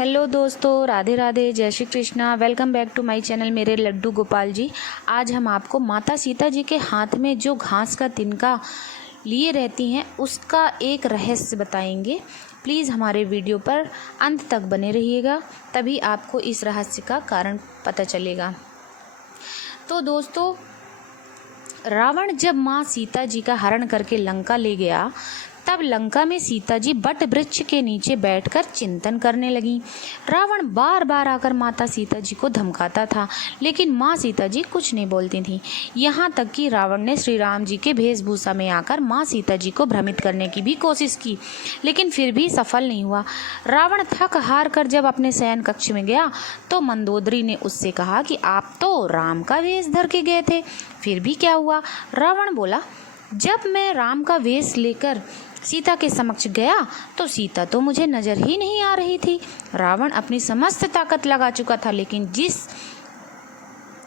Hello दोस्तों, राधे राधे, जय Shri Krishna. Welcome back to my channel मेरे लड्डू गोपाल जी। आज हम आपको माता सीता जी के हाथ में जो घास का तिनका लिए रहती हैं उसका एक रहस्य बताएंगे। प्लीज़ हमारे वीडियो पर अंत तक बने रहिएगा, तभी आपको इस रहस्य का कारण पता चलेगा। तो दोस्तों, रावण जब माँ सीता जी का हरण करके लंका ले गया तब लंका में सीता जी बट वृक्ष के नीचे बैठकर चिंतन करने लगी। रावण बार बार आकर माता सीता जी को धमकाता था, लेकिन माँ सीता जी कुछ नहीं बोलती थी। यहाँ तक कि रावण ने श्री राम जी के वेशभूषा में आकर माँ सीता जी को भ्रमित करने की भी कोशिश की, लेकिन फिर भी सफल नहीं हुआ। रावण थक हार कर जब अपने शयन कक्ष में गया तो मंदोदरी ने उससे कहा कि आप तो राम का वेश धर के गए थे, फिर भी क्या हुआ? रावण बोला, जब मैं राम का वेश लेकर सीता के समक्ष गया तो सीता तो मुझे नजर ही नहीं आ रही थी। रावण अपनी समस्त ताकत लगा चुका था, लेकिन जिस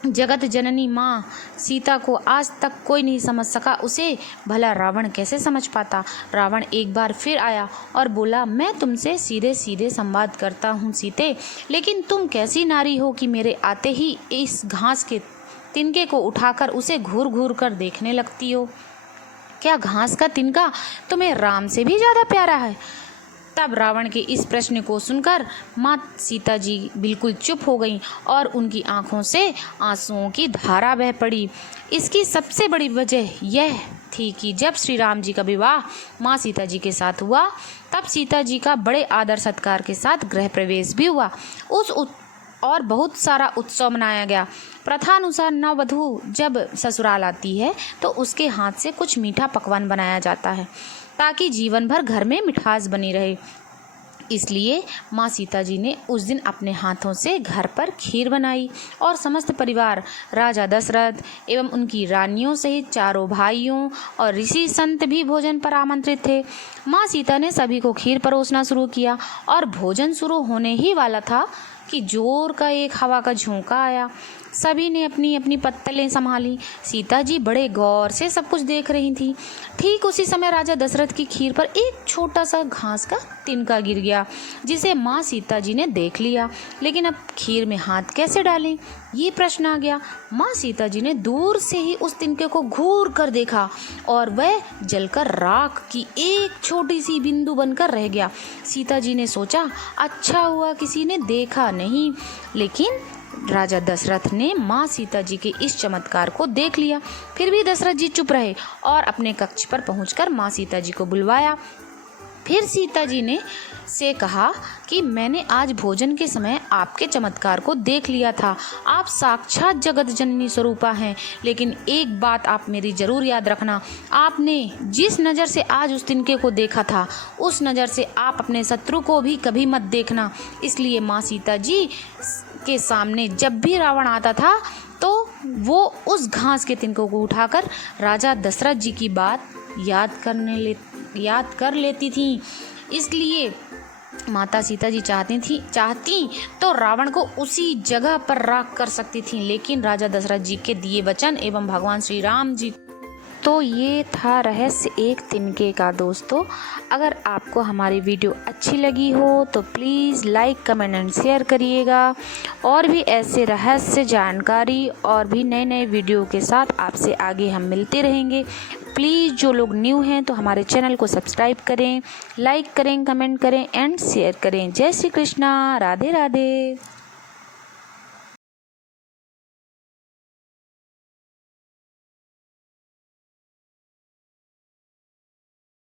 जगत जननी माँ सीता को आज तक कोई नहीं समझ सका, उसे भला रावण कैसे समझ पाता। रावण एक बार फिर आया और बोला, मैं तुमसे सीधे सीधे संवाद करता हूँ सीते, लेकिन तुम कैसी नारी हो कि मेरे आते ही इस घास के तिनके को उठाकर उसे घूर घूर कर देखने लगती हो। क्या घास का तिनका तुम्हें राम से भी ज़्यादा प्यारा है? तब रावण के इस प्रश्न को सुनकर माँ सीता जी बिल्कुल चुप हो गईं और उनकी आंखों से आंसुओं की धारा बह पड़ी। इसकी सबसे बड़ी वजह यह थी कि जब श्री राम जी का विवाह माँ सीता जी के साथ हुआ तब सीता जी का बड़े आदर सत्कार के साथ गृह प्रवेश भी हुआ। और बहुत सारा उत्सव मनाया गया। प्रथानुसार नववधू जब ससुराल आती है तो उसके हाथ से कुछ मीठा पकवान बनाया जाता है ताकि जीवन भर घर में मिठास बनी रहे। इसलिए माँ सीता जी ने उस दिन अपने हाथों से घर पर खीर बनाई और समस्त परिवार, राजा दशरथ एवं उनकी रानियों सहित चारों भाइयों और ऋषि संत भी भोजन पर आमंत्रित थे। माँ सीता ने सभी को खीर परोसना शुरू किया और भोजन शुरू होने ही वाला था कि जोर का एक हवा का झोंका आया। सभी ने अपनी अपनी पत्तलें संभाली। सीता जी बड़े गौर से सब कुछ देख रही थी। ठीक उसी समय राजा दशरथ की खीर पर एक छोटा सा घास का तिनका गिर गया, जिसे माँ सीता जी ने देख लिया, लेकिन अब खीर में हाथ कैसे डालें, ये प्रश्न आ गया। माँ सीता जी ने दूर से ही उस तिनके को घूर कर देखा और वह जलकर राख की एक छोटी सी बिंदु बनकर रह गया। सीता जी ने सोचा, अच्छा हुआ किसी ने देखा नहीं। लेकिन राजा दशरथ ने माँ सीता जी के इस चमत्कार को देख लिया। फिर भी दशरथ जी चुप रहे और अपने कक्ष पर पहुंचकर माँ सीता जी को बुलवाया। फिर सीता जी ने से कहा कि मैंने आज भोजन के समय आपके चमत्कार को देख लिया था। आप साक्षात जगत जननी स्वरूपा हैं, लेकिन एक बात आप मेरी जरूर याद रखना, आपने जिस नज़र से आज उस तिनके को देखा था उस नज़र से आप अपने शत्रु को भी कभी मत देखना। इसलिए माँ सीता जी के सामने जब भी रावण आता था तो वो उस घास के तिनकों को उठाकर राजा दशरथ जी की बात याद कर लेती थी। इसलिए माता सीता जी चाहती तो रावण को उसी जगह पर राख कर सकती थी, लेकिन राजा दशरथ जी के दिए वचन एवं भगवान श्री राम जी। तो ये था रहस्य एक तिनके का। दोस्तों, अगर आपको हमारी वीडियो अच्छी लगी हो तो please like, comment and share करिएगा। और भी ऐसे रहस्य, जानकारी और भी नए नए वीडियो के साथ आपसे आगे हम मिलते रहेंगे। प्लीज़ जो लोग न्यू हैं तो हमारे चैनल को सब्सक्राइब करें, लाइक करें, कमेंट करें एंड शेयर करें। जय श्री कृष्णा, राधे राधे।